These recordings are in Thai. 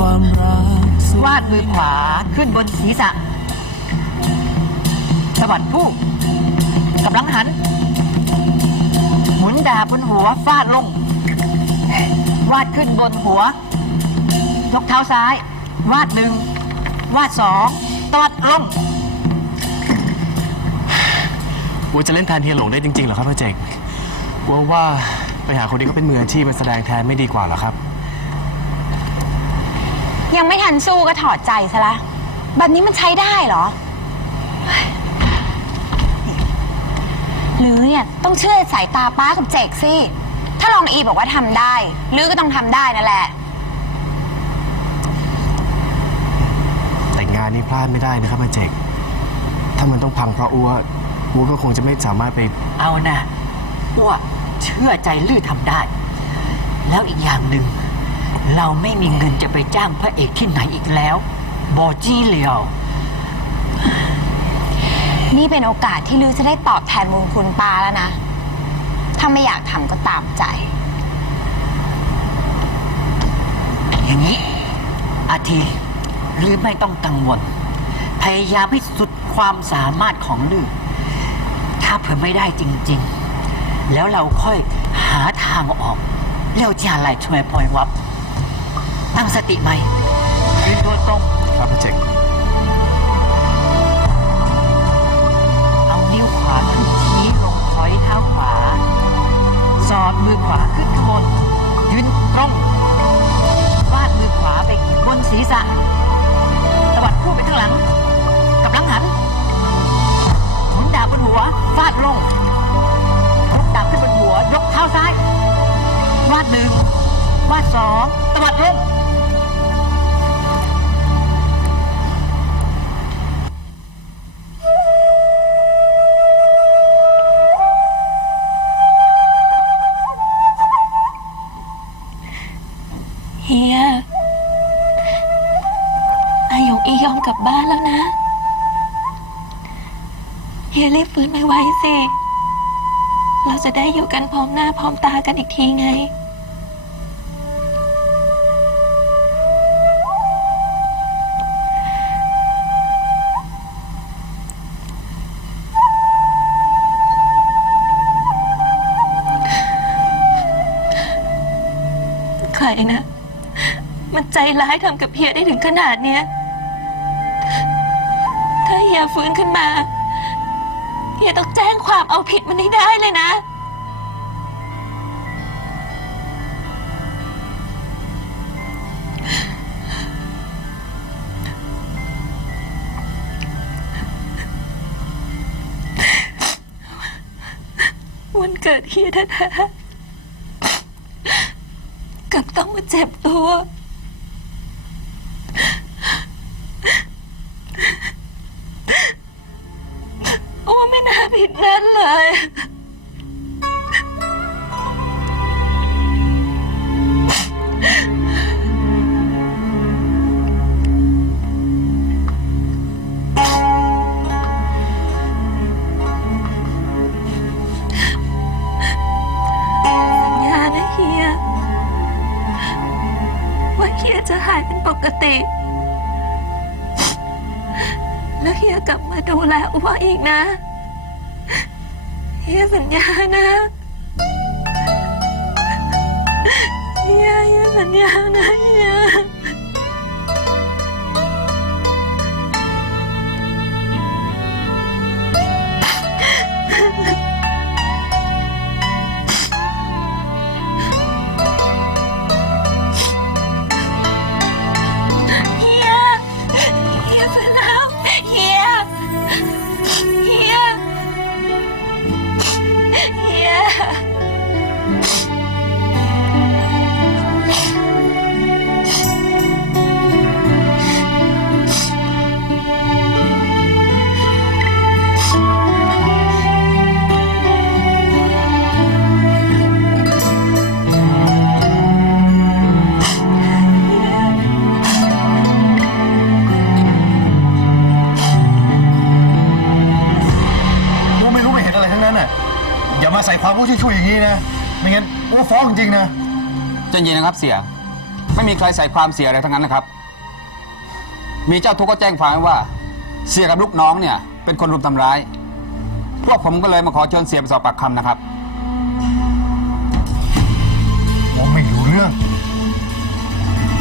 ความรักสุดวาดมือขวาขึ้นบนศีรษะสะบัดผู้กำลังหัน หมุนดาบบนหัวฟาดลง วาดขึ้นบนหัวยกเท้าซ้าย วาดหนึ่งวาดสองตวัดลงวัวจะเล่นแทนเฮียหลงได้จริงๆเหรอครับพ่อเจงวัวว่าไปหาคนที่เขาเป็นมืออาชีพมาแสดงแทนไม่ดีกว่าเหรอครับ ยังไม่ทันสู้ก็ถอดใจซะละแบบนี้มันใช้ได้เหรอ หรือเนี่ยต้องเชื่อสายตาป้ากับเจกสิ ถ้าลองอีบอกว่าทำได้ หรือก็ต้องทำได้นั่นแหละ แต่งานนี้พลาดไม่ได้นะครับพ่อเจงถ้ามันต้องพังเพราะอัวอัวก็คงจะไม่สามารถไป เอานะว่าเชื่อใจลือทำได้ แล้วอีกอย่างหนึ่ง เราไม่มีเงินจะไปจ้างพระเอกที่ไหนอีกแล้ว บอจี้เหลียว นี่เป็นโอกาสที่ลือจะได้ตอบแทนบุญคุณป้าแล้วนะ ถ้าไม่อยากทำก็ตามใจ อย่างนี้ อาทีลือไม่ต้องกังวล พยายามให้สุดความสามารถของลือ ถ้าเผื่อไม่ได้จริง ๆ แล้วเราค่อยหาทางออกเร็วจะอะไรช่วยพลอยวับ ตั้งสติใหม่ยืนตัวตรงครับพ่อเจงเอานิ้วขวาขึ้นชี้ลงถอยเท้าขวา สอดมือขวาขึ้นข้างบนยืน สิ เราจะได้อยู่กันพร้อมหน้าพร้อมตากันอีกทีไง ใครนะ มันใจร้ายทำกับเฮียได้ถึงขนาดเนี้ย ถ้าเฮียฟื้นขึ้นมา เฮียต้องแจ้งความเอาผิดมันให้ได้เลยนะ วันเกิดเฮียแท้ๆกลับต้องมาเจ็บตัว แล้วเฮียกลับมาดูแลอ้วอีกนะ เฮียสัญญานะ เฮียเฮียสัญญานะเฮียามาใส่ความรู้ช่วยๆอย่างนี้นะไม่งั้นกูฟ้องจริงๆนะใจเย็นนะครับเสียไปไม่มีใครใส่ความเสียอะไรทั้งนั้นนะครับ มีเจ้าทุกข์ก็แจ้งความไว้ว่า เสียกับลูกน้องเนี่ย เป็นคนรุมทำร้าย พวกผมก็เลยมาขอเชิญเสียไปสอบปากคำนะครับ ผมไม่รู้เรื่อง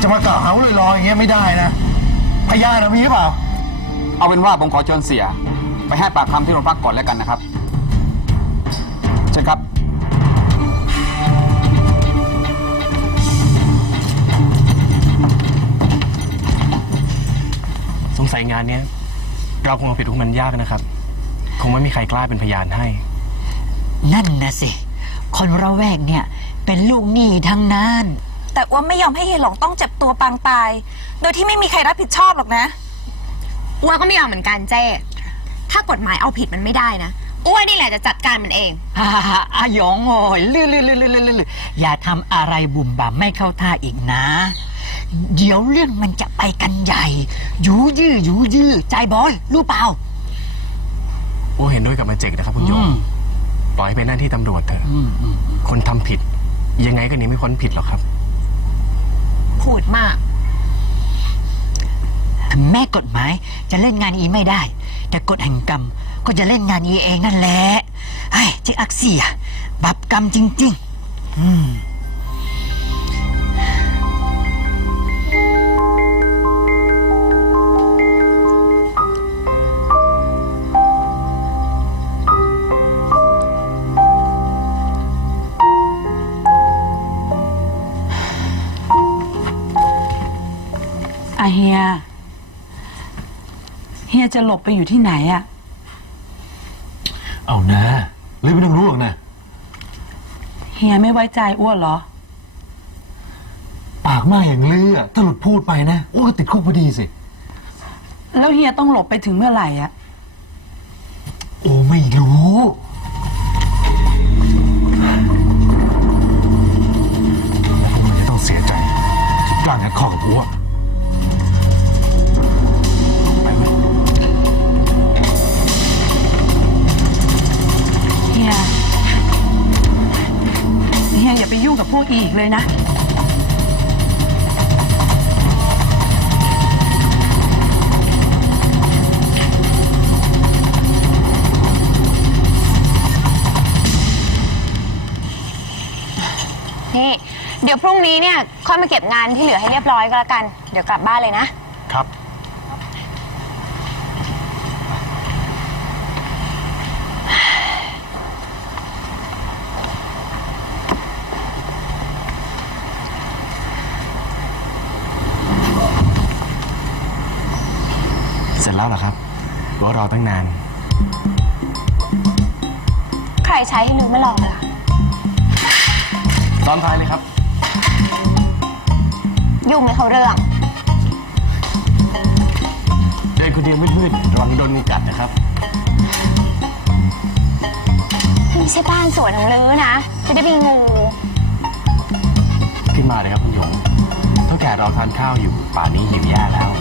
จะมากล่าวหาลอยๆอย่างเงี้ยไม่ได้นะพยานอะมีหรือเปล่า เอาเป็นว่าผมขอเชิญเสีย ไปให้ปากคำที่โรงพักก่อนแล้วกันนะครับ เชิญครับสงสัยงานเนี้ยเราคงเอาผิดพวกมันยากนะครับ คงไม่มีใครกล้าเป็นพยานให้ นั่นนะสิ คนระแวกเนี่ยเป็นลูกหนี้ทั้งนั้น แต่อ้วนไม่ยอมให้เฮียหลงต้องเจ็บตัวปางตาย โดยที่ไม่มีใครรับผิดชอบหรอกนะ อ้วนก็ไม่ยอมเหมือนกันเจ้ ถ้ากฎหมายเอาผิดมันไม่ได้นะ อ้วนนี่แหละจะจัดการมันเองฮ่าฮ่าฮ่าอาหยองโอยลือลือลือลือลือลืออย่าทำอะไรบุ่มบ่ามไม่เข้าท่าอีกนะ เดี๋ยวเรื่องมันจะไปกันใหญ่ยูยื้อยูยื้อใจบอยรู้เปล่าโอ้เห็นด้วยกับมาเจกนะครับคุณโยอืมมปล่อยให้เป็นหน้าที่ตำรวจเถอะอืมอืมคนทำผิด ยังไงก็หนีไม่พ้นผิดหรอกครับ พูดมาก ถึงแม้กฎหมายจะเล่นงานอีไม่ได้ แต่กฎแห่งกรรม ก็จะเล่นงานอีเองนั่นแหละไอ้เจ๊อักเสียบับกรรมจริง ๆ อืมอาเฮีย เฮียจะหลบไปอยู่ที่ไหนอะ นะเลยไม่ต้องรู้หรอกนะ เฮียไม่ไว้ใจอ้วนเหรอ ปากมากอย่างลืออะถ้าหลุดพูดไปนะอ้วก็ติดคุกพอดีสิ แล้วเฮียต้องหลบไปถึงเมื่อไหร่อะโอ้ไม่รู้ แล้วพวกมันจะต้องเสียใจที่กล้างัดข้อกับอ้วไอีกเลยนะ นี่ เดี๋ยวพรุ่งนี้เนี่ย ค่อยมาเก็บงานที่เหลือให้เรียบร้อยก็แล้วกัน เดี๋ยวกลับบ้านเลยนะ ครับ แล้วเหรอครับหรือว่ารอตั้งนาน ใครใช้ให้ลืมไม่ลองล่ะตอนท้ายเลยครับ ยุ่งไม่เขาเรื่อง เดินคนเดียวมืดๆระวังโดนงูกัดนะครับ ไม่ใช่บ้านสวนของลือนะ จะได้มีงู ขึ้นมาเลยครับคุณหยงเท่าแก่เราทานข้าวอยู่ป่านนี้หิวแย่แล้ว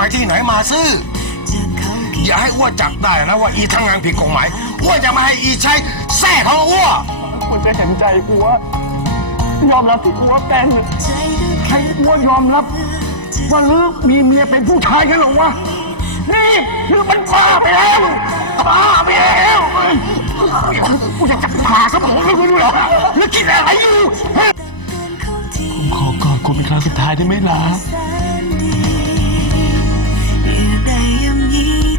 มายที่ไหนมาซื้อ อย่าให้อ้วจับได้นะว่าอีทำงานผิดกฎหมายอ้วจะมาให้อีใช้แท้ของอ้วมันจะเห็นใจอ้วยอมรับที่อ้วแปลงให้อ้วยอมรับ ว่าลืกมีเมียเป็นผู้ชายกันหรอวะนี่คือมันบ้าไปแล้วบ้าไปแล้วกูจะจับผ่าสมองแล้วกูดูเหรอแล้วคิดอะไรอยู่ผมขอกอดคุณเป็นครั้งสุดท้ายได้ไหมล่ะ